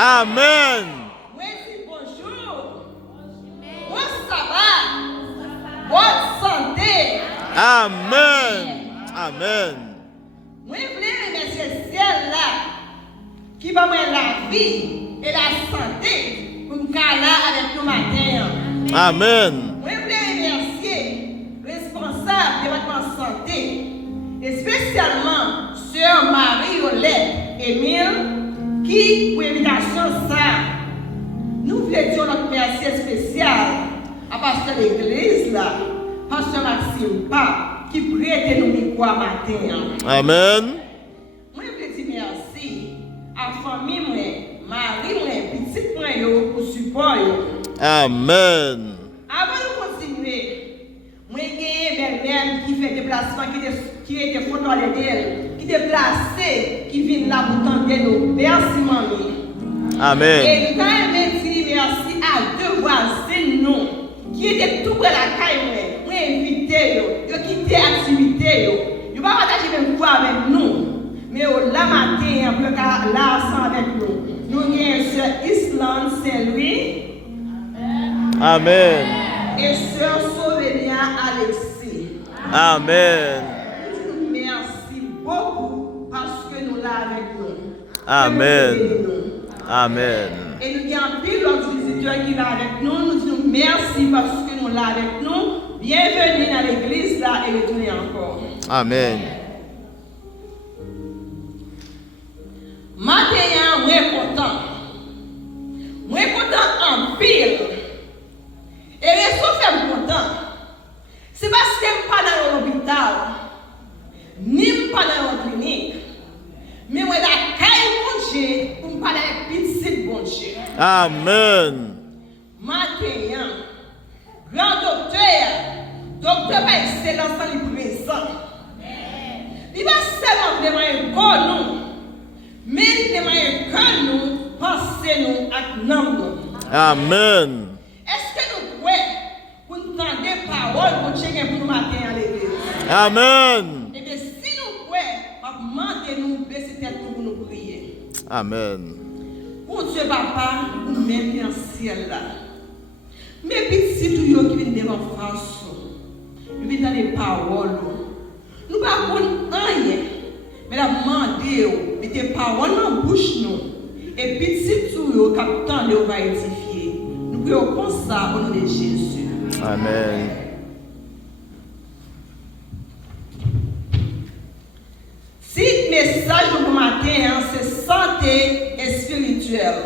Amen. Moi, dis bonjour. Bon sabbat. Bonne santé. Amen. Amen. Moi, je voulais remercier le ciel là, qui va me la vie et la santé pour nous là avec nous matin. Amen. Moi, je voulais remercier le responsable du département santé et spécialement Sœur Marie-Olette Émile qui, pour l'invitation ça, nous voulons dire notre merci spécial à pasteur de l'église là, pasteur Maxime Pape, qui prête nous micro à matin. Amen. Moi, je voulais dire merci à la famille, Marie, petite moi, pour support. Amen. Avant de continuer, moi, j'ai belle-mère qui fait déplacement, qui était photo à d'elle, qui déplacé, qui vient là pour tenter nous. Merci, mamie. Amen. Et nous avons dit merci à deux voisins, nous, qui étaient tout près de la caille, moi, invité, ils ont quitté l'activité, ils ne vont pas partager même fois avec nous, mais là matin, on peut là ensemble avec nous. Nous avons Sœur Islande Saint-Louis. Amen. Et Sœur Sauvenia Alexis. Amen. Nous merci beaucoup parce que nous là avec nous. Amen. Amen. Et nous avons pile d'autres visiteurs qui sont avec nous. Nous disons merci parce que nous là avec nous. Bienvenue dans l'église là et retournez encore. Amen. Maintenant, moi content. Moi content en pile. Et les autres fait content. C'est parce que je ne suis pas dans l'hôpital, ni pas dans la clinique, mais je suis dans la caille bon Dieu pour me parler avec petit bon Dieu. Amen. Maintenant, grand docteur par excellence est présent. Il va seulement demander pour nous, mais il demande que nous pensons à nous. Amen. Est-ce que nous pouvons pour nous entendre des paroles pour Dieu pour nous matin à l'église? Amen. Et bien, si nous pouvons, demandez-nous baisser tête pour nous prier. Amen. Pour Dieu, papa, nous mettons dans le ciel là. Mais petits tout qui viennent devant face, nous viennent dans les paroles. Nous ne pouvons pas rien, mais la demander, mettez des paroles dans la bouche nous. Et petit tout qui attendent, on va édifier. Nous prions comme ça au nom de Jésus. Amen. Si le message de ce matin, c'est santé et spirituelle.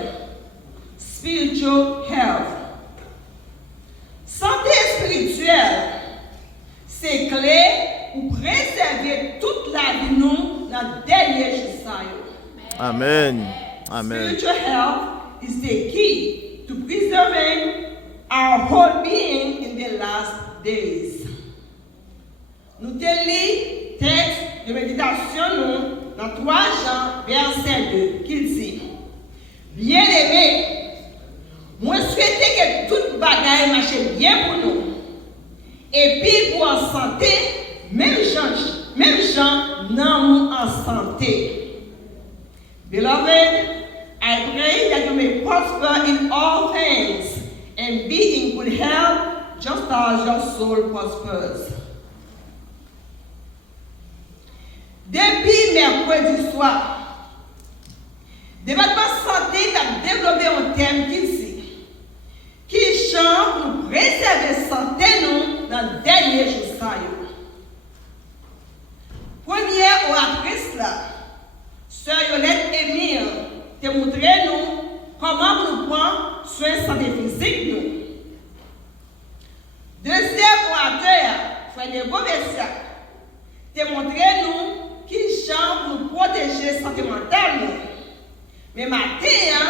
Spiritual health. Santé spirituelle, c'est clé pour préserver toute la vie nous dans le dernier jour. Amen. Amen. Spiritual health is the key to preserving our whole being in the last days. Nous lisons texte de méditation nous, dans 3 Jean, verset 2, qui dit: Bien-aimés, moi souhaite que toute bagaille marche bien pour nous. Et puis pour en santé, même gens non en santé. Beloved, I pray that you may prosper in all things and be in good health, just as your soul prospers. Depuis mercredi soir, le département santé a développé un thème qui chante pour préserver la santé nous dans le dernier jour. Première oratrice là, Sœur Yolette Émile, te montrer nous comment nous prendre soin de santé physique nous. Deuxième orateur, Frère Nego Messiac, te montrer nous qui chante pour nous protéger la santé mentale nous. Mais maintenant,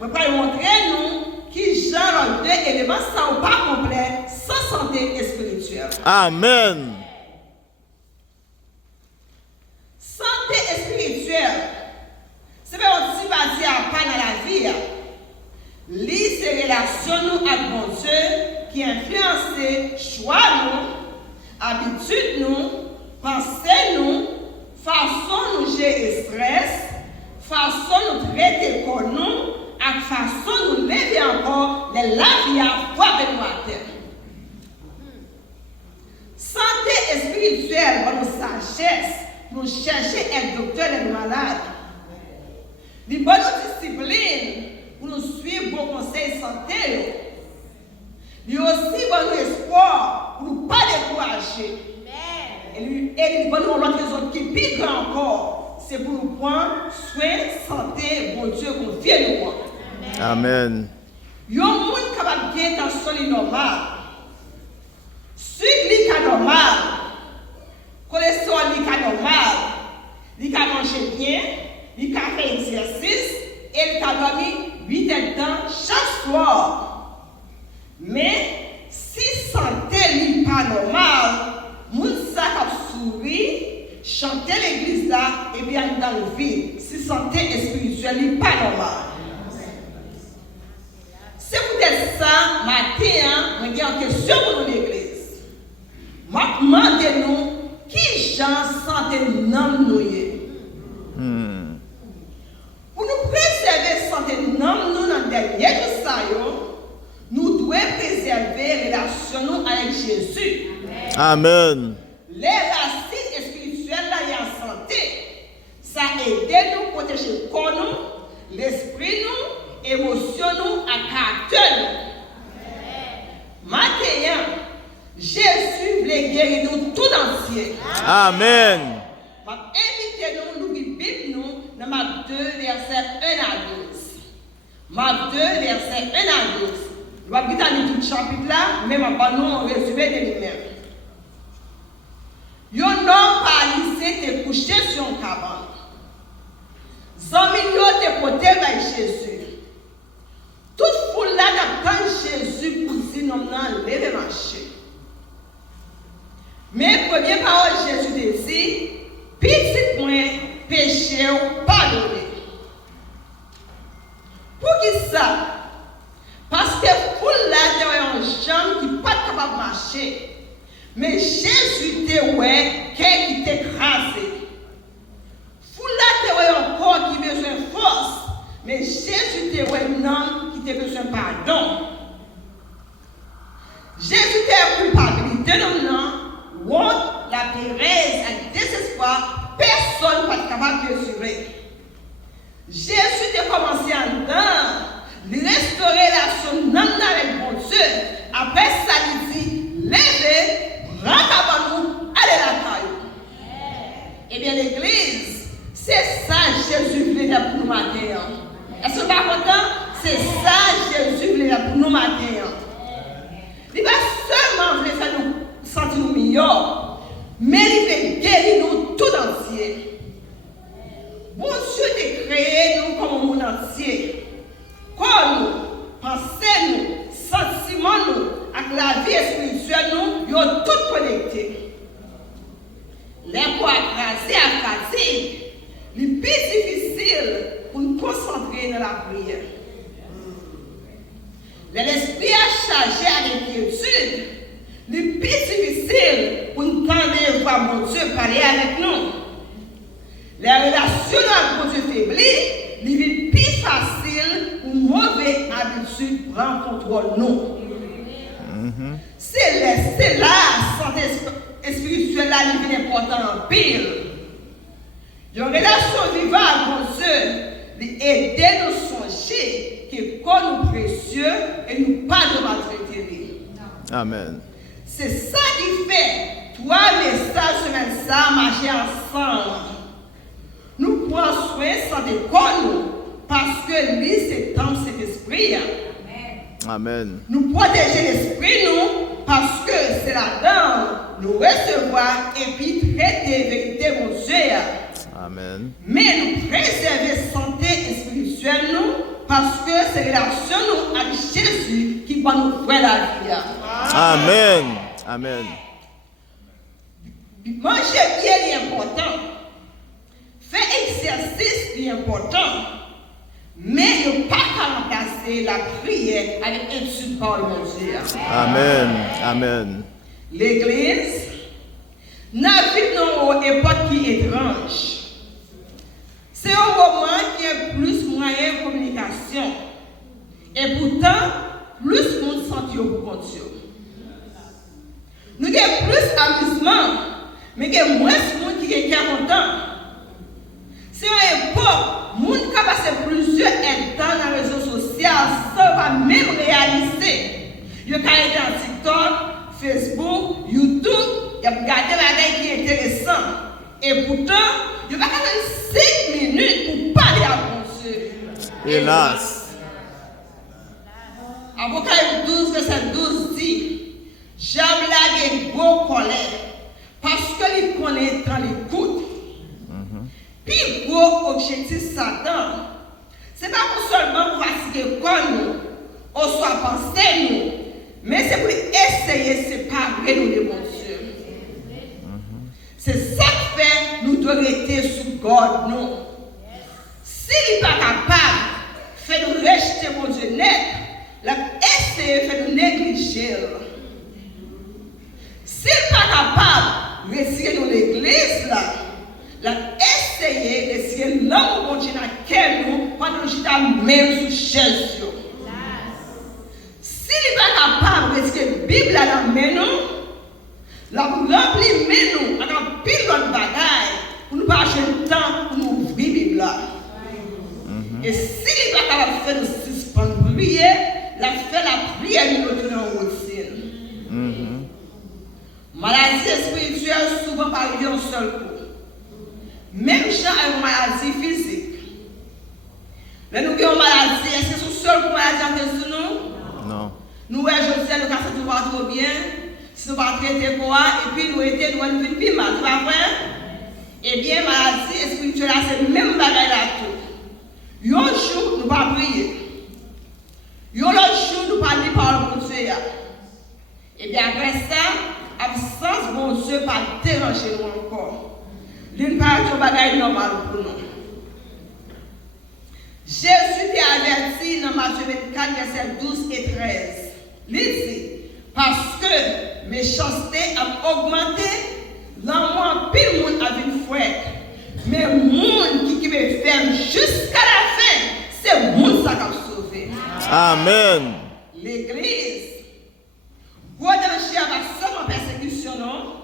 je vais montrer nous qui chante les 2 éléments sans pas complet, sans santé et spirituelle. Amen. Santé et spirituelle, c'est pas aussi basé à pas dans la vie. Lise ces relations avec mon Dieu qui influencent choix nous, habitudes nous, pensées nous, façon nous gérer stress, façon nous traiter pour nous, à façon de nous lever encore les lavis à foi de nous à terre. Santé spirituelle pour nos sagesse, pour chercher un docteur des malades. Les bonnes disciplines pour nous suivre vos conseils santé. Il y a aussi bon espoir pour ne pas décourager. Et il va nous l'autre raison qui pique encore, c'est pour nous prendre soin, santé, bon Dieu, confie nous. Amen. Il y a un monde qui va bien dans son normal. Suivre les normal, cholestérol les normal, il a mangé bien, il a fait exercice et il a dormi 8 heures de temps chaque soir. Mais si santé n'est pas normale, moun sa kap souri, chanter l'église là et bien dans le vide. Si santé spirituelle n'est pas normale. C'est peut-être ça, matin, je vais en question pour l'église. Je demande-nous qui j'en santé non nous Pour nous préserver santé non nous dans le dernier jour, nous devons préserver la relation avec Jésus. Amen. Les racines spirituelles là et en santé, ça aide nous à protéger le corps, l'esprit, l'émotion, à caractère. Maintenant, Jésus voulait guérir nous tout entier. Amen. Invitez-nous, nous Bible nous, dans Marc 2, verset 1 à 12. Marc 2, verset 1 à 12. Nous allons lire tout le chapitre là, mais nous allons résumer de lui-même. Un homme paralysé était couché sur un cabane. Zami yo te poté vers Jésus. Toute foule là d'attendre Jésus pour dire non non lever marcher. Mais première parole Jésus dit, petit point péché ou pardonné. Pour qui ça? Parce que foule là il y a un jambe qui n'est pas capable de marcher. Mais Jésus te ouais, qui t'écrasé. Foula te ouais encore qui besoin de force. Mais Jésus te ouais non qui te besoin de pardon. Jésus te culpabilité non, honte, la pérèse, le désespoir, personne n'est capable de mesurer. Jésus te commencé en dedans, de restaurer la son non avec mon Dieu. Après ça, il dit, levez. Rentre avant nous, allez la caille. Eh bien, l'église, c'est ça Jésus voulait faire pour nous matin. Est-ce que vous êtes content? C'est ça Jésus voulait faire pour nous matin. Il va seulement voulait faire nous sentir nous meilleurs, mais il veut guérir nous tout entier. Bon Dieu t'a créé nous comme un monde entier. Corps nous, pensez nous, sentiments nous, avec la vie spirituelle, nous sommes tous connectés. Les poids écrasés, les plus difficiles pour nous concentrer dans la prière. L'esprit a chargé à l'inquiétude, les plus difficiles pour nous tendre voir mon Dieu parler avec nous. Les relations avec Dieu faiblies, les plus faciles pour mauvaise habitude prendre contrôle nous. C'est là la santé spirituelle là qui est importante en pile. Une relation vivante avec Dieu, aider nous songer que corps nous précieux et nous pas de maltraiter. Amen. C'est ça qui fait toi messages semaine ça marcher ensemble. Nous prenons soin santé corps nous parce que lui c'est temps cet esprit. Amen. Nous protéger l'esprit nous parce que c'est là-dedans nous recevoir et puis traiter vérité mon Dieu. Amen. Mais nous préserver santé spirituelle nous parce que c'est relation nous avec Jésus qui va nous faire la vie. Amen. Amen. Manger bien est important. Faire exercice est important. Mais ne pas remplacer la prière avec étude par le Dieu. Amen. Amen. L'église n'a vu dans une époque qui est étrange. C'est un moment qui est plus moyen de communication. Et pourtant, plus monde senti au bout compte. Nous avons plus amusement, mais il y a moins de monde qui est content. C'est une époque, les gens qui passent plusieurs temps dans les réseaux sociaux sans pas même réaliser. Ils ont été dans TikTok, Facebook, YouTube, ils ont regardé des choses qui sont intéressantes. Et pourtant, ils n'ont pas 5 minutes pour parler à mon Dieu. Hélas. Apocalypse 12, verset 12 dit, j'aime la gros colère parce que les connaît dans l'écoute. Puis, gros objectif Satan, ce n'est pas pour seulement pour attirer comme nous, ou soit penser nous, mais c'est pour essayer de séparer nous de mon Dieu. C'est ça qui fait nous devons rester sous garde nous. S'il n'est pas capable, fait nous rejeter mon Dieu net, la essayer fait nous négliger. S'il n'est pas capable de retirer dans l'église là, la essayer de essayer l'homme bon Dieu dans lequel nous pendant que nous même sous chaise. S'il n'est pas capable de retirer la Bible là dans nous, la remplir nous avec pile de bagaille pour nous pas acheter le temps pour nous ouvrir la Bible là. Et s'il n'est pas capable de faire nous suspendre prier, la fait la prière nous retourner en routine. Maladie spirituelle souvent pas arriver en seul coup. Même si on a une maladie physique. Mais nous avons une maladie, est-ce que c'est le seul maladie sur nous? Non. Nous, je dis, nous avons tout va trop bien. Si nous ne pas traiter quoi, et puis nous étions nous une vie mal, tu vas voir? Eh bien, maladie spirituelle, c'est le même bagage là tout. Un jour, nous ne pas prier. Un autre jour, nous ne pas lire par le bon Dieu. Et bien après ça, absence bon Dieu pas déranger nous encore. L'une part de bagaille normal pour nous. Jésus t'a averti dans Matthieu 24, versets 12 et 13. Il dit, parce que méchanceté a augmenté, l'amour pile monde a une fouette. Mais le monde qui me ferme jusqu'à la fin, c'est le monde qui va sauver. Amen. L'église, vous danger avec seulement persécution, non?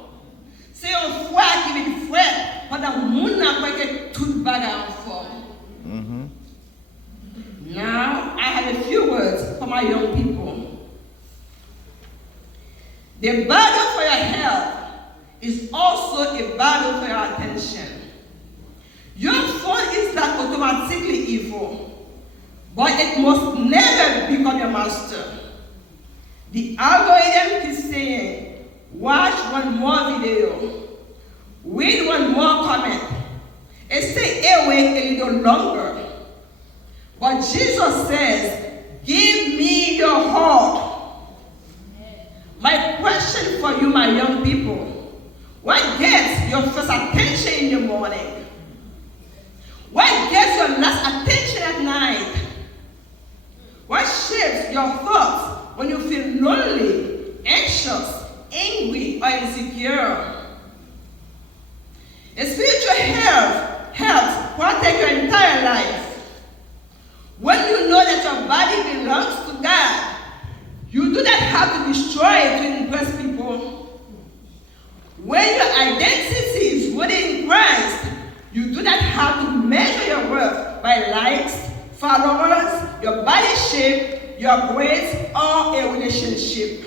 C'est un foi qui vient fouette pendant que le monde n'a pas que tout le bagage en forme. Now, I have a few words for my young people. The battle for your health is also a battle for your attention. Your phone is not automatically evil, but it must never become your master. The algorithm is saying, watch one more video, read one more comment, and stay awake a little longer. But Jesus says, give me your heart. My question for you, my young people, what gets your first attention in the morning? What gets your last attention at night? What shapes your thoughts when you feel lonely, anxious, angry, or insecure? A spiritual health protects your entire life. When you know that your body belongs to God, you do not have to destroy it to impress people. When your identity is rooted in Christ, you do not have to measure your worth by likes, followers, your body shape, your grades, or a relationship.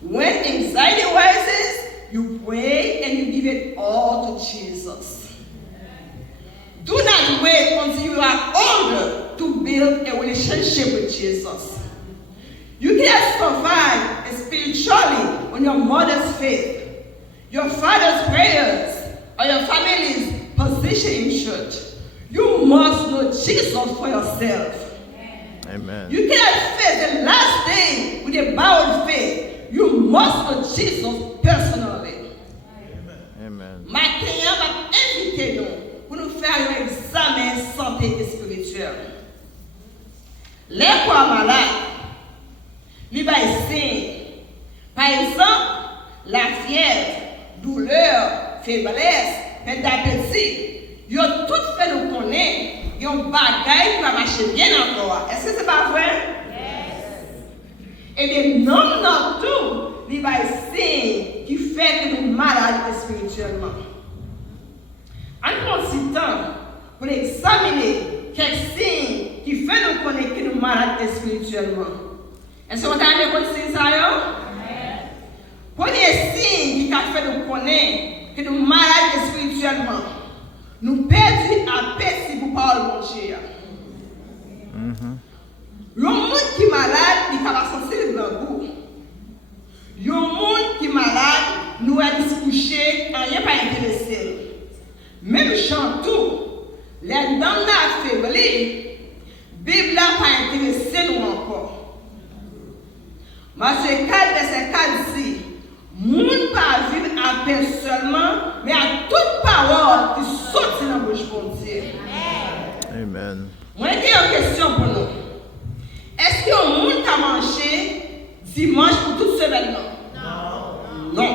When anxiety rises, you pray and you give it all to Jesus. Do not wait until you are older to build a relationship with Jesus. You cannot survive spiritually on your mother's faith, your father's prayers, or your family's position in church. You must know Jesus for yourself. Amen. You cannot face the last day with a bowed faith. You must know Jesus personally. Amen. Maintenant, je vais inviter nous pour nous faire un examen santé spirituelle. Les quoi malades, ils vont essayer. Par exemple, la fièvre, douleur, faiblesse, perte d'appétit. Ils ont tout fait nous connaître. Ils un bagage qui va marcher bien encore. Est-ce que c'est pas vrai? Et bien, non, non, tout, il va essayer qui fait que nous malades spirituellement. En prend ce temps pour examiner quelques signes qui fait nous connaître que nous malades spirituellement. Est-ce que vous avez compris ça? Premier signe qui a fait nous connaître que nous malades spirituellement, nous perdons appétit pour parler de Dieu. Le monde qui est malade, il va sentir le grand goût. Le monde qui est malade, nous allons se coucher, rien pas intéressé. Même chantou, les dames affaiblies, la Bible n'a pas intéressé nous encore. Matthieu 4, verset 4 dit, monde pas vivre à peine seulement, mais à toute parole qui saute dans la bouche de Dieu. Amen. Moi, j'ai une question pour nous. Est-ce qu'il y a un monde qui a mangé dimanche pour toute semaine? Non. Non.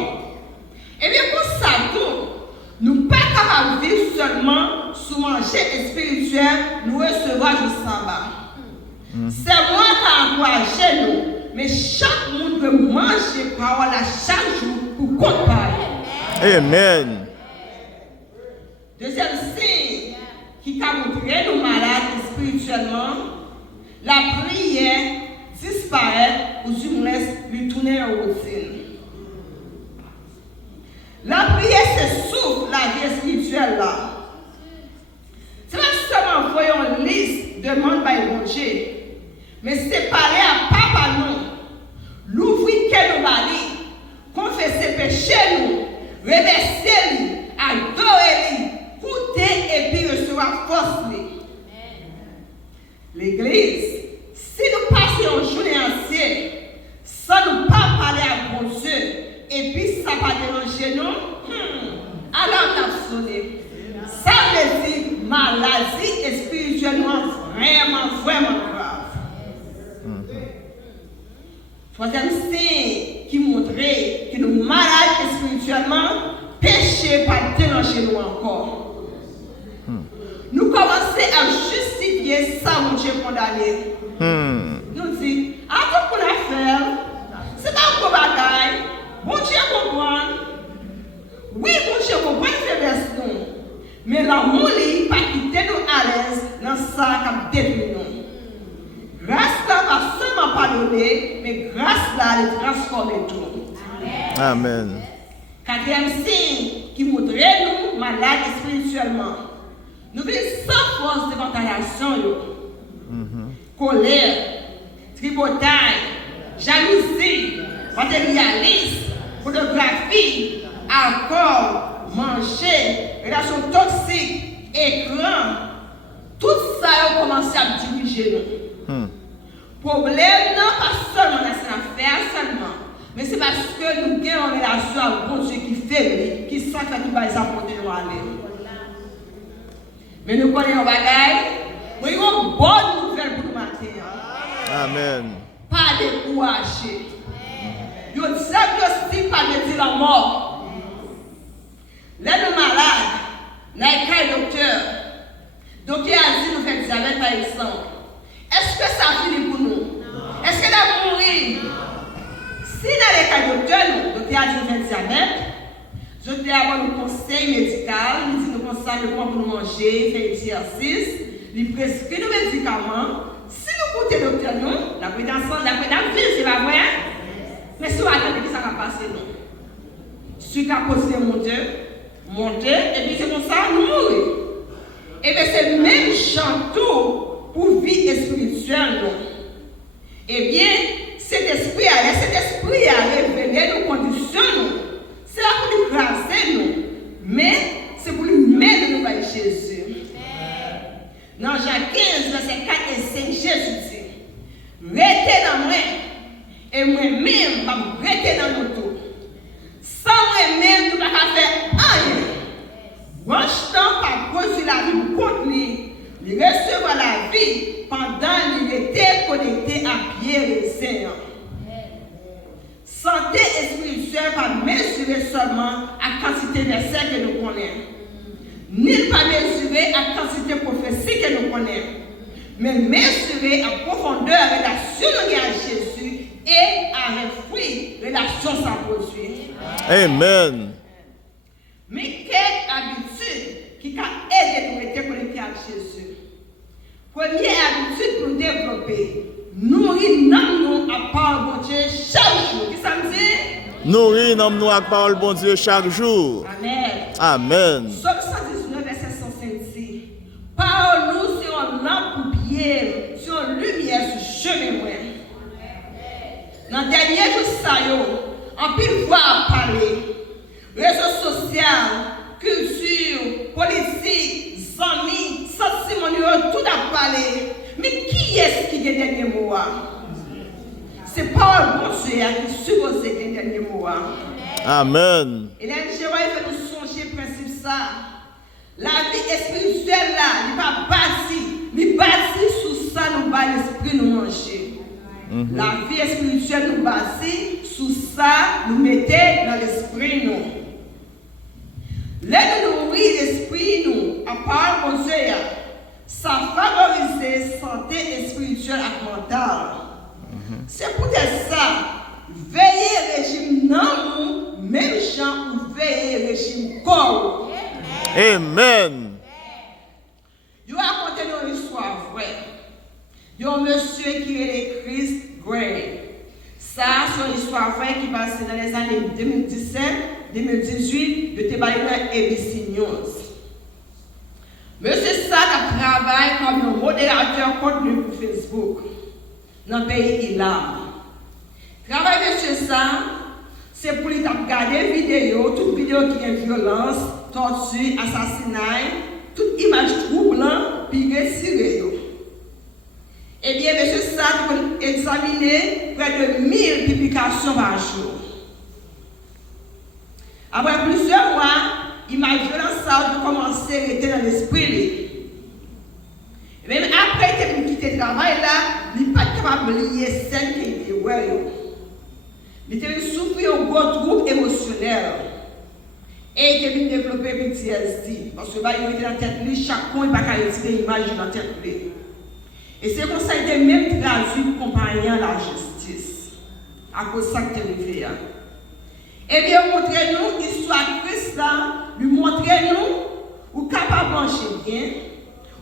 Et bien, pour ça, nous ne sommes pas capables de vivre seulement sous manger spirituel, nous recevoir du sabbat. C'est moi qui ai encouragé nous, mais chaque monde veut manger parole à chaque jour pour comparer. Amen. Deuxième signe qui a montré nous malades spirituellement, la prière disparaît ou du moins lui tourner en routine. La prière s'essouffle la vie spirituelle là. C'est pas seulement envoyer une liste de demandes par le Dieu, mais c'est parler à papa nous, l'ouvrir qu'elle nous valide, confesser péché nous, remercier lui, adorer lui, goûter et puis recevoir force lui. L'Église, si nous passions une journée entière sans nous pas parler à bon Dieu, et puis ça va déranger nous, alors on a sonné. Ça veut dire maladie et spirituellement vraiment grave. Troisième signe qui montrait que nous malades spirituellement, péché pas déranger nous encore. Nous commençons à justifier ça, mon Dieu condamné. Nous disons, à tout pour la faire, c'est pas un gros bagaille. Mon Dieu comprend. Oui, mon Dieu comprend faiblesse nous. Mais l'amour n'est pas quitter nous à l'aise dans ça qui détruit nous. Grâce là va seulement pardonner, mais grâce là elle transforme tout. Amen. Quatrième signe qui montrait nous malades spirituellement. Nous vivons sans force de ventilation, colère, tripotage, jalousie, matérialisme, pornographie, alcool, manger, relations toxiques, écran. Tout ça a commencé à diriger nous. Problème non pas seulement dans cette affaire seulement, mais c'est parce que nous avons une relation avec Dieu qui fait, qui sent qu'il va les apporter nous aller. Mais nous connaissons un bagage, nous avons une bonne nouvelle pour nous matin. Amen. Pas décourager. Nous disons que pas de dire la mort. Les malades, nous avons un docteur. Docteur a dit nous faire diabète par exemple. Est-ce que ça finit pour nous? Est-ce qu'elle a mouru? Si dans les cas de docteur, nous, docteur a dit nous faire diabète. Je vais avoir un conseil médical, il dit nous conseille comment pour nous manger, faire exercice, il prescrit nos médicaments. Si nous coûtons docteur, nous, la prétention, c'est pas vrai. Mais si vous attendez que ça va passer, non. Celui qui a posé mon Dieu, monter, et puis c'est comme ça, nous mourir. Et bien c'est même chanteau pour vie spirituelle, non. Eh bien, cet esprit a révélé nos conditions, non. C'est là pour nous grâcer, nous. Mais c'est pour nous mettre nous vers Jésus. Dans Jean 15, verset 4 et 5, Jésus dit, restez dans moi, et moi-même, je vais rester dans nous tous. Sans moi-même, nous ne pouvons pas faire rien. Branche-temps par produire la vie contre lui, il recevra la vie pendant qu'il était connecté à Pierre et Seigneur. Santé spirituelle pas mesurer seulement à quantité de versets que nous connaissons. Ni pas mesurer la quantité prophétique que nous connaissons, mais mesurer la profondeur de la relation avec Jésus et avec fruit, relation sans produit. Amen. Mais quelle habitude qui a aidé nous à être connectés à Jésus? Première habitude pour nous développer, nourrir nous à part de Dieu chaque jour. Qui ça me dit? Nourrir nous avec parole bon Dieu chaque jour. Amen. Amen. Somme 119, verset 105 dit, parole-nous sur un lampe pour pied, sur une lumière sur chemin. Dans le dernier jour, ça y est, en pile voix à parler. Réseaux sociaux, culture, politique, amis, sentiments, tout à parler. Mais qui est-ce qui a le dernier mot? C'est parole bon Dieu qui suppose le dernier mot. Amen. Et là, je vais nous songer le principe ça. La vie spirituelle là, n'est pas bâtie. Mais bâtie sous ça, nous bas l'esprit nous manger. La vie spirituelle nous bâtie sous ça, nous mettez dans l'esprit nous. Là, nous nourrir l'esprit nous, à part mon Dieu, ça favorise la santé spirituelle et mentale. C'est peut-être ça. Veillez régime non nous, même gens ou veillez régime corps. Amen. Je vais raconter une histoire vraie. Il y a un monsieur qui est Chris Gray. Ça, c'est une histoire vraie qui passe dans les années 2017-2018 de Tébaïna ABC News. Monsieur Sack travaille comme un modérateur contenu pour Facebook dans le pays Ilam. Travail de ça, c'est pour lui regarder vidéo, toute vidéo qui est violence, torture, assassinat, toute image troublante, puis retirée. Eh bien, M. Sack a examiné près de 1000 publications par jour. Après plusieurs mois, l'image violence a commencé à être dans l'esprit. Et même après qu'il quitte le travail là, il n'est pas capable de lier celle qui était il était souffert un gros trouble émotionnel. Et il était développé PTSD. Parce que il était dans la tête, chaque point, il n'a pas qu'à retirer l'image dans la tête. Et c'est comme ça qu'il était même traduit compagnon à la justice. À cause de ça que tu es fait. Eh bien, montrez-nous l'histoire de Christ là, lui montrez-nous, ou capable de manger bien,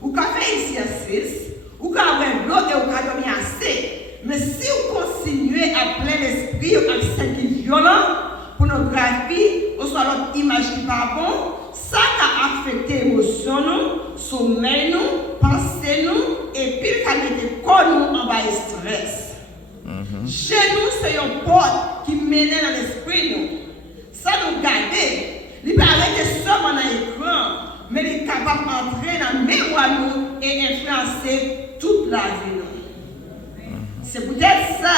ou capable de faire exercice, ou capable de l'eau et ou capable de dormir assez. Mais si vous continuez à plein l'esprit avec celle qui est violente, pornographie, ou soit l'autre image qui n'est pas bon, ça a affecté l'émotion, nous, sommeil, nous, pensée, nous, et puis ça a mis corps nous en bas de stress. Chez nous, c'est une porte qui mène dans l'esprit, nous. Ça nous garde. Il peut arrêter seulement dans l'écran, mais il est capable d'entrer dans la mémoire nous et influencer toute la vie. Nous. C'est peut-être ça.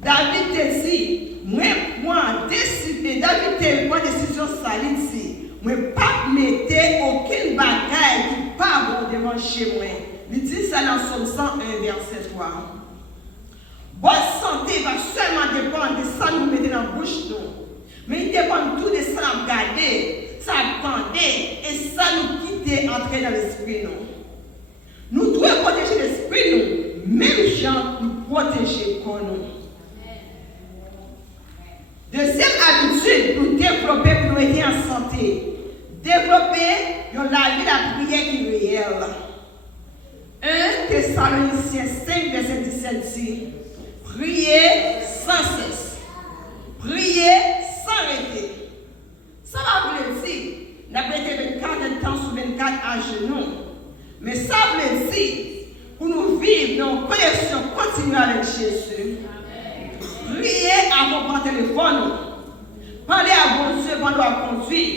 David te dit, moi, décider, David te prend décision salide ici. Moi, pas mettre aucune bagaille qui pas bon devant chez moi. Il dit ça dans Somme 101, verset 3. Bonne santé va seulement dépendre de ça nous mettons dans la bouche, nous. Mais il dépend tout de ça nous garder, ça attendre et ça nous quitter, entrer dans l'esprit, nous. Nous devons protéger l'esprit, nous. Même gens nous protéger comme nous. Deuxième habitude pour développer, pour nous aider en santé. Développer la vie de la prière qui est réelle. 1 Thessaloniciens 5, verset 17 dit, priez sans cesse. Priez sans arrêter. Ça va vous dire, n'a pas été 24 temps sur 24 à genoux. Mais ça veut dire, pour nous vivre dans une connexion continue avec Jésus, priez avant par téléphone, parlez à bon Dieu pendant la conduire,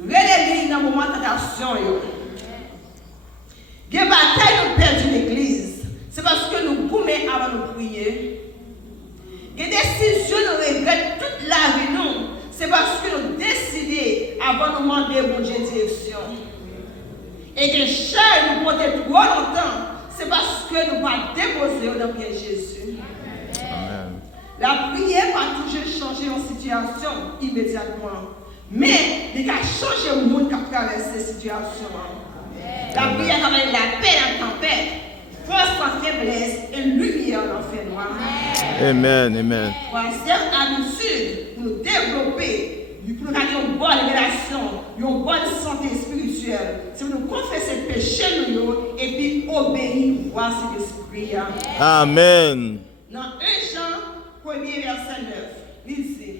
relevez dans le moment de tentation. Les batailles nous perdent l'église, c'est parce que nous goumons avant de prier. Les décisions nous regrettent toute la vie, nous, c'est parce que nous décidons avant de demander bon Dieu direction. Et que chair nous porte trop longtemps, c'est parce que nous ne pas déposer dans bien Jésus. Amen. La prière va toujours changer en situation immédiatement. Mais il a changé le monde qui a traversé cette situation. La prière a la paix en tempête, force en faiblesse et lumière en fait noir. Amen. Amen. C'est une habitude pour nous développer, pour nous avoir une bonne relation, une bonne santé spirituelle. C'est pour nous confesser le péché et puis obéir voir cet esprit. Amen. Dans 1 Jean 1er verset 9, il dit,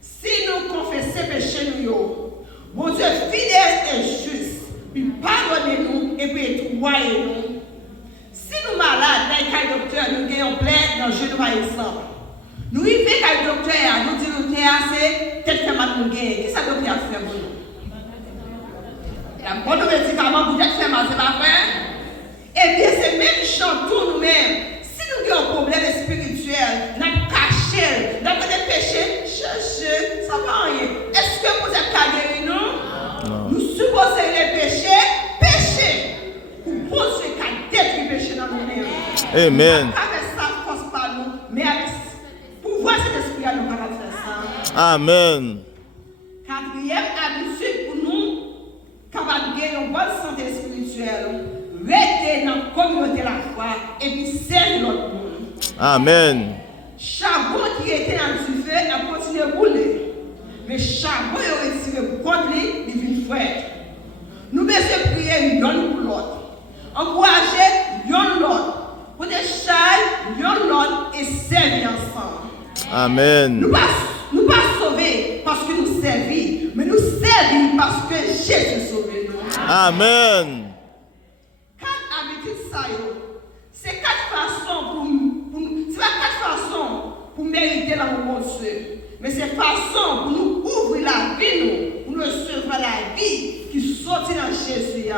si nous confessons le péché mon Dieu fidèle et juste, il pardonne nous et puis nettoie nous. Si nous sommes malades, dans le docteur, nous gagnons plein dans le jeu par exemple. Nous arrivons à le docteur, nous disons c'est tel que nous gagnons. Qu'est-ce que le docteur a fait pour nous? La bonne médicament pour être fait mal, c'est pas vrai? Eh bien, c'est même chantou nous-mêmes. Si nous avons un problème spirituel, nous avons caché, nous avons des péchés, cherchez, ça va rien. Est-ce que vous êtes guéri, non? Nous supposons les péchés, péché. Pour poser qu'à détruire le péché dans nous-mêmes. Amen. Avec ça, force pas nous, mais avec pouvoir cet esprit à nous capables de faire ça. Amen. Quatrième habitude pour nous, capable de gagner une bonne santé spirituelle, rester dans la communauté de la foi et puis servir l'autre monde. Amen. Charbon qui était dans le feu a continué à brûler. Mais charbon est retiré contre lui, il vient frais. Nous devons prier l'un pour l'autre. Encourager l'autre. Pour des chars, l'autre et servir ensemble. Amen. Nous ne pas sauvés parce que nous servons, mais nous servons parce que Jésus sauvé nous. Amen. Quatre habitudes, ça, c'est quatre façons c'est pas quatre façons pour mériter l'amour de Dieu, mais c'est façon pour nous ouvrir la vie, pour nous recevoir la vie qui sortit dans Jésus.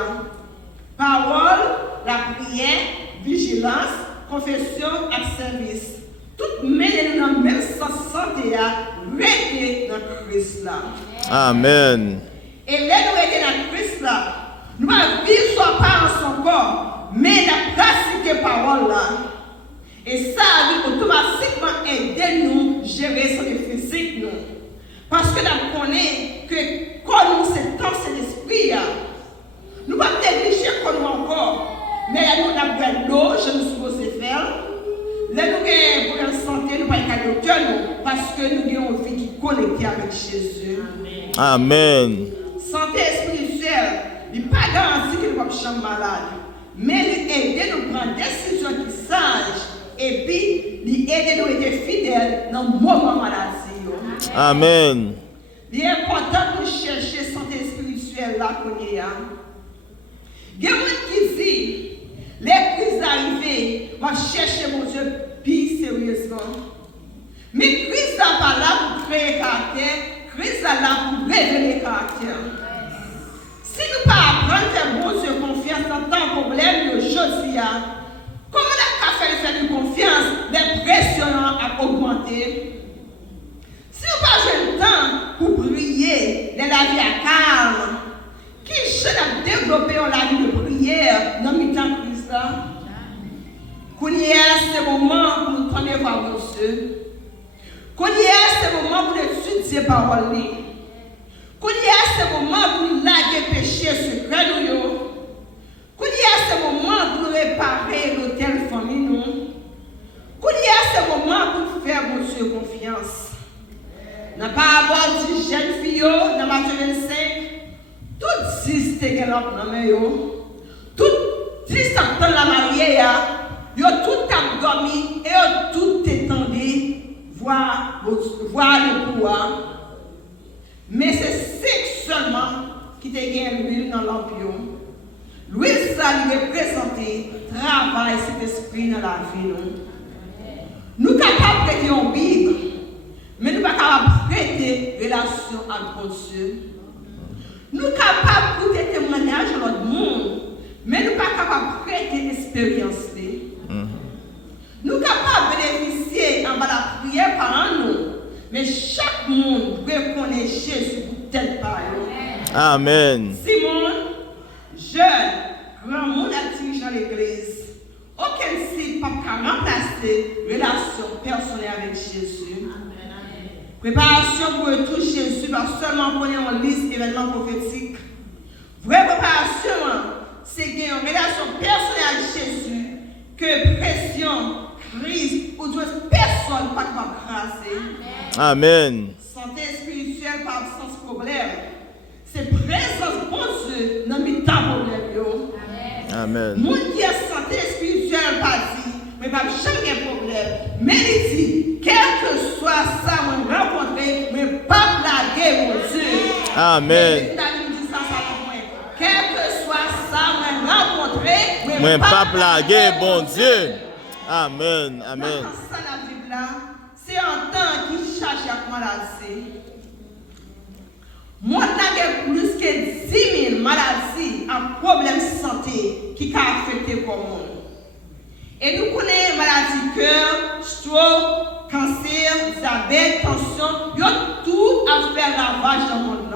Parole, la prière, vigilance, confession et service. Tout mener nous dans le même sens santé à rester dans Christ là. Amen. Et là nous rester dans Christ là, nous allons vivre soit pas en son corps, mais la pratiquer parole là. Et ça va automatiquement aider nous à gérer son physique nous. Parce que nous connaissons que quand nous c'est dans cet esprit, nous ne pouvons pas négliger comme nous encore. Mais là nous avons besoin d'eau, je nous supposé faire. Là, nous avons un problème de santé, nous ne pouvons pas docteur parce que nous avons une vie qui est connectée avec Jésus. Amen. Santé spirituelle, il n'est pas garanti que nous ne sommes pas malades. Mais il aide nous à prendre des décisions qui sont sages et puis il aide nous à être fidèles dans le moment de maladie. Amen. Il est important de chercher santé spirituelle là qu'on y a. Il y a des gens qui disent, les crises arrivées, on va chercher mon Dieu plus sérieusement. Mais Christ n'est pas là pour créer caractère, Christ est là pour révéler le caractère. Si nous ne pas apprendre à bon Dieu confiance dans tant problème de choses, comment la faire de confiance, les pressions à augmenter? Si nous pas jouer le temps pour prier, la vie à calme, qui cherche à développer la vie de prière dans le temps de Christ? C'est le moment pour nous prendre voir mon Dieu. C'est le moment pour étudier la parole. C'est le moment pour nous laguer le péché secret. C'est le moment pour nous réparer l'hôtel famille. C'est le moment pour nous faire mon Dieu confiance. N'a pas avoir dit jeune fille dans Matthieu 25. Tout 10 te dans main. Tout 10 dans la mariée. Yo tout a dormi et yo tout étendu voir le pouvoir. Mais c'est 5 seulement qui te gagne l'huile dans l'ampion. L'huile ça lui représente travail cet esprit dans la vie. Nous sommes capables de prêter une Bible, mais nous ne sommes pas capables de prêter relation avec Dieu. Nous sommes capables de témoigner à l'autre monde, mais nous ne sommes pas capables de prêter l'expérience. Nous sommes capables de bénéficier en bas de la prière par nous, mais chaque monde reconnaît Jésus pour telle parole. Amen. Simon, jeune, grand monde a dirigé dans l'église. Aucun site ne peut remplacer relation personnelle avec Jésus. Préparation pour le retour Jésus, pas seulement pour en liste événements prophétiques. Vraie préparation, c'est qu'il y a une relation personnelle avec Jésus, que pression, crise ou toute personne ne peut pas craser. Amen. Santé spirituelle par absence problème. C'est présence bon Dieu dans mes temps problème. Amen. Mon qui a santé spirituelle pas dit, mais pas jamais problème. Mais il dit, quel que soit ça, on rencontrer, mais pas blaguer mon Dieu. Amen. Quel que soit ça, on rencontrer, Mais pas blaguer, bon Dieu. Amen. Amen. Ça, la Bible là, c'est un temps qui cherche à maladie. Moi, j'ai plus que 10 000 maladies, un problème de santé qui a affecté le monde. Et nous connaissons maladies cœur, stroke, cancer, diabète, tension, ils ont tout à faire ravage dans le monde.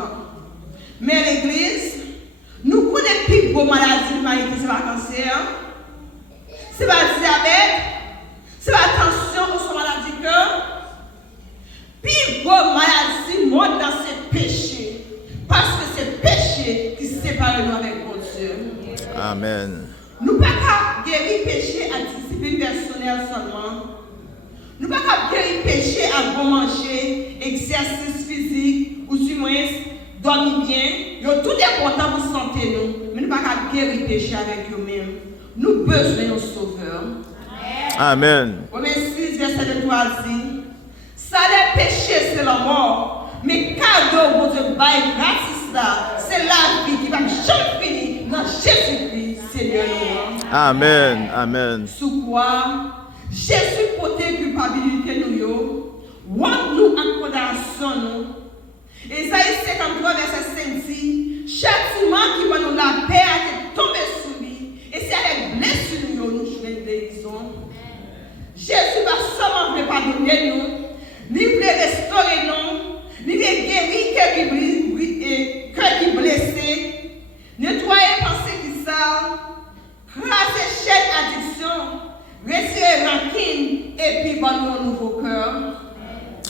Mais l'Église, nous connaissons plus de maladies de l'humanité, c'est pas cancer, c'est pas diabète, c'est pas tension ou c'est maladie cœur. Plus de maladies montent dans ces péchés. Parce que c'est péché qui sépare nous avec mon Dieu. Amen. Nous ne pouvons pas guérir péché à discipline personnelle seulement. Nous ne pouvons pas guérir péché à bon manger, exercice physique, ou du moins dormir bien. Il y a tout important pour santé nous. Mais nous ne pouvons pas guérir péché avec nous-mêmes. Nous avons besoin d'un sauveur. Amen. Romains 6, verset 23 dit, ça les péchés c'est la mort. Mais cadeau, mon Dieu, bail gratis là, c'est la vie qui va jamais finir dans Jésus-Christ, Seigneur. Amen. Amen. Sous quoi Jésus portait culpabilité nous, nous en condamnation nous. Ésaïe 53, verset 5 dit, châtiment qui va nous la paix a été tombé sur lui, et c'est avec blessure nous jouons une guérison. Jésus va seulement pardonner nous, il voulait restaurer nous. Il est guéri, cœur qui blessé, nettoyer pensée qui sale, craser chaîne addiction, retirer rancune et puis donner un nouveau cœur.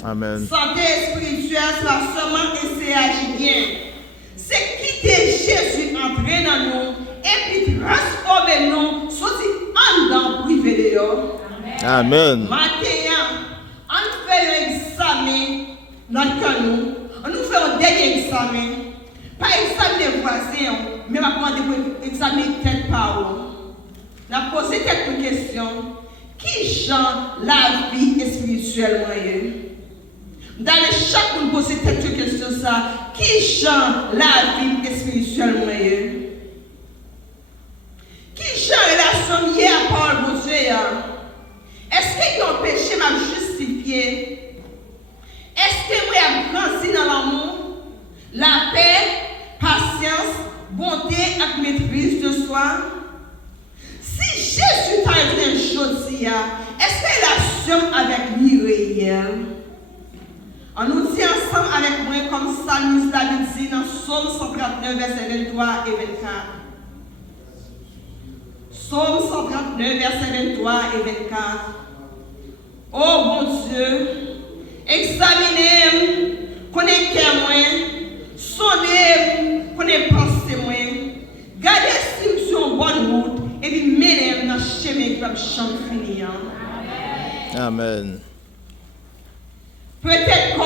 Amen. Santé spirituelle, c'est pas seulement essayer d'agir bien. C'est quitter Jésus, entrer dans nous et puis transformer nous, sortir en dedans, privé de nous. Amen. Maintenant, on fait un examen. Notre cœur, nous faisons un dernier examen. Pas examiner les voisins, mais on va examiner tête par où. On a posé quelques questions. Qui chante la vie spirituelle moyenne? Dans le chaque on pose quelques questions ça. Qui chante la vie spirituelle moyenne? Qui chante relation liée à Paul mon Dieu? Est-ce qu'il y a un péché m'a justifié? Est-ce que vous avez grandi dans l'amour, la paix, patience, bonté et maîtrise de soi? Si Jésus t'a dit une chose, est-ce que la relation avec lui réelle? On nous dit ensemble avec moi comme Psalmiste David dit dans Psaume 139, verset 23 et 24. Psaume 139, verset 23 et 24. Oh mon Dieu, examinez-moi, connaissez-moi, sondez-moi, connaissez-moi, gardez si je suis en bonne route et puis menez-moi dans le chemin qui va me changer. Amen. Peut-être qu'on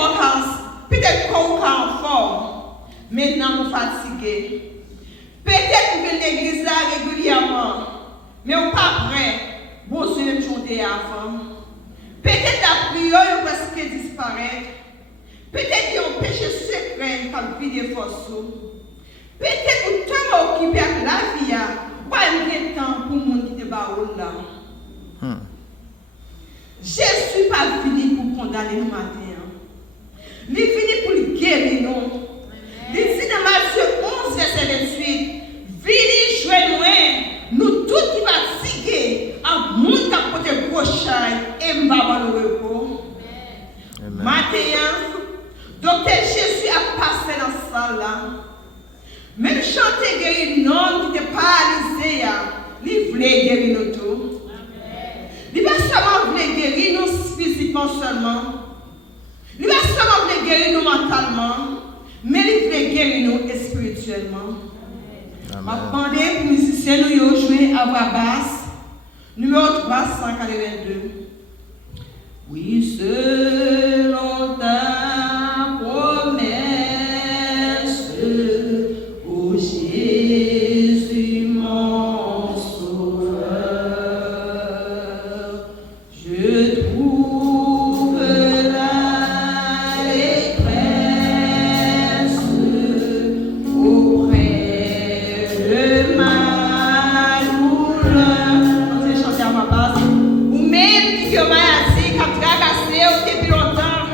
est en forme, maintenant vous fatiguez. Peut-être que vous venez à l'église là régulièrement, mais vous n'êtes pas prêt. Bon Dieu, vous chantez avant. Peut-être la prière presque disparaît. Peut-être qu'il y a un péché secret comme vie de force. Peut-être que vous êtes occupé avec la vie, pas un temps pour le monde qui est là. Jésus n'est pas fini pour condamner nous matin. Il est fini pour le guérir nous. Il dit dans Matthieu 11, verset 28, venez joindre nous tous qui fatigués, en monde à côté prochain et m'baba nous repos. Maintenant, docteur Jésus a passé dans cette salle là. Même chanter guérir non qui était paralysé, il voulait guérir nous tous. Il ne va seulement guérir nous physiquement seulement. Il va seulement spirituellement. Amen. Je demandé pour les musiciens nous jouer à voix basse, numéro 382. Oui, selon ta promesse, ô Jésus mon sauveur, je trouve l'allégresse auprès de ma douleur. On va chanter à ma base. Ou même qui est maladie, qui a tracassé depuis longtemps.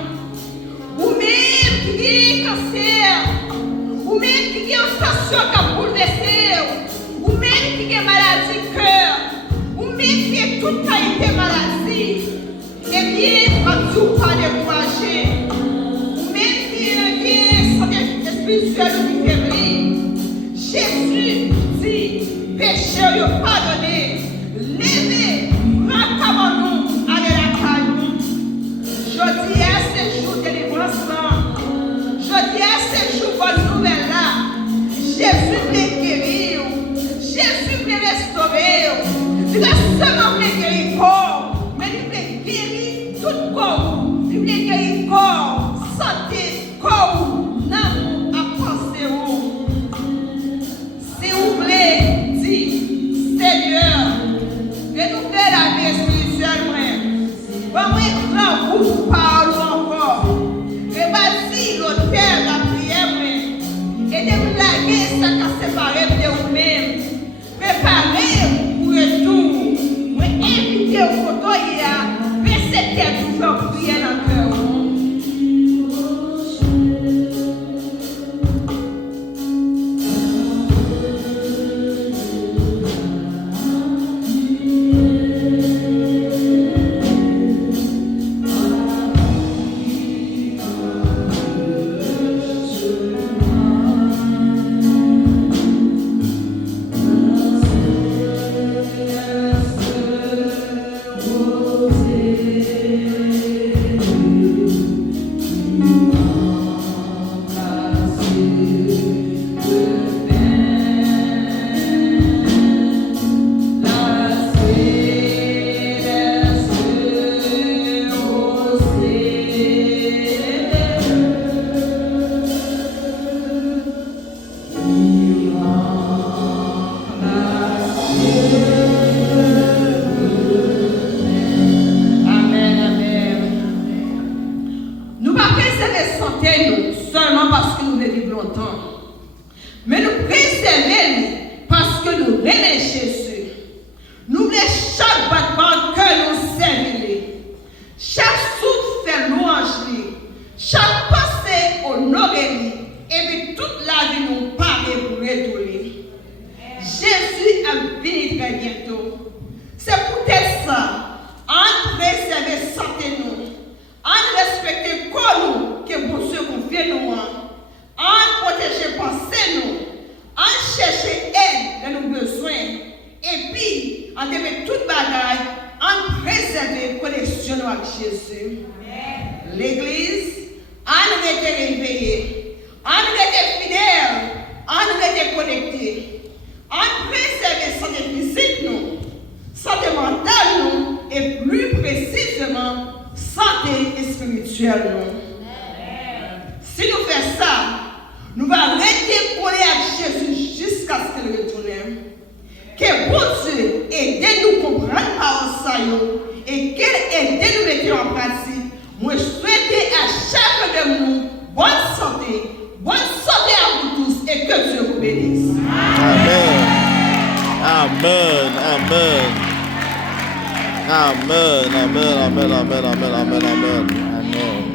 Ou même qui est cancer. Ou même qui est une station qui a bouleversé. Ou même qui est maladie cœur. Ou même qui est toute qualité maladie. Eh bien, quand tu pas découragé. Ou même qui est santé spirituelle ou qui faiblit. Jésus dit, péché yo pardonné. Levez, raccabons-nous, allez la caillou. Je dis à ce jour délivrance là. Je dis à ce jour bonne nouvelle là. Jésus veut guérir. Jésus veut restaurer. Il a seulement voulu guérir corps. Mais il veut guérir tout corps. Il veut guérir corps, santé, corps, l'amour, à penser. Si vous voulez dire, Seigneur, renouveler la vie spirituelle, vamos entrar pour parler encore. Rebâtir l'autel de la prière, et de vous laguer ça qui a séparé de vous-même. Préparez pour le retour. Invitez au photo, il y a persévéré toujours prier dans le cœur. Seulement parce que nous vivons longtemps. Mais nous préservons parce que nous aimons Jésus. Nous voulons chaque battement que nous servons. Chaque souffle fait louange. Chaque pensée honore. Et puis toute la vie nous parle pour retourner. Jésus a béni très bientôt. C'est peut-être ça. En préserver santé nous. En respecter quoi nous, que bon Dieu confie nous, en protéger pensée nous, en chercher aide de nos besoins, et puis en aimer toute bagaille, en préserver connexion avec Jésus. L'église, en nous être réveillés, en nous être fidèles, en nous être connectés, en préserver santé physique nous, santé mentale nous, et plus précisément, santé spirituelle. Si nous faisons ça, nous allons arrêter de coller à Jésus jusqu'à ce qu'il retourne. Que bon Dieu aide nous comprendre par ça et qu'il aide nous mettre en pratique. Moi, je souhaite à chacun de nous bonne santé à vous tous et que Dieu vous bénisse. Amen. Amen. Amen. Amen, amen, amen, amen, amen, amen, amen.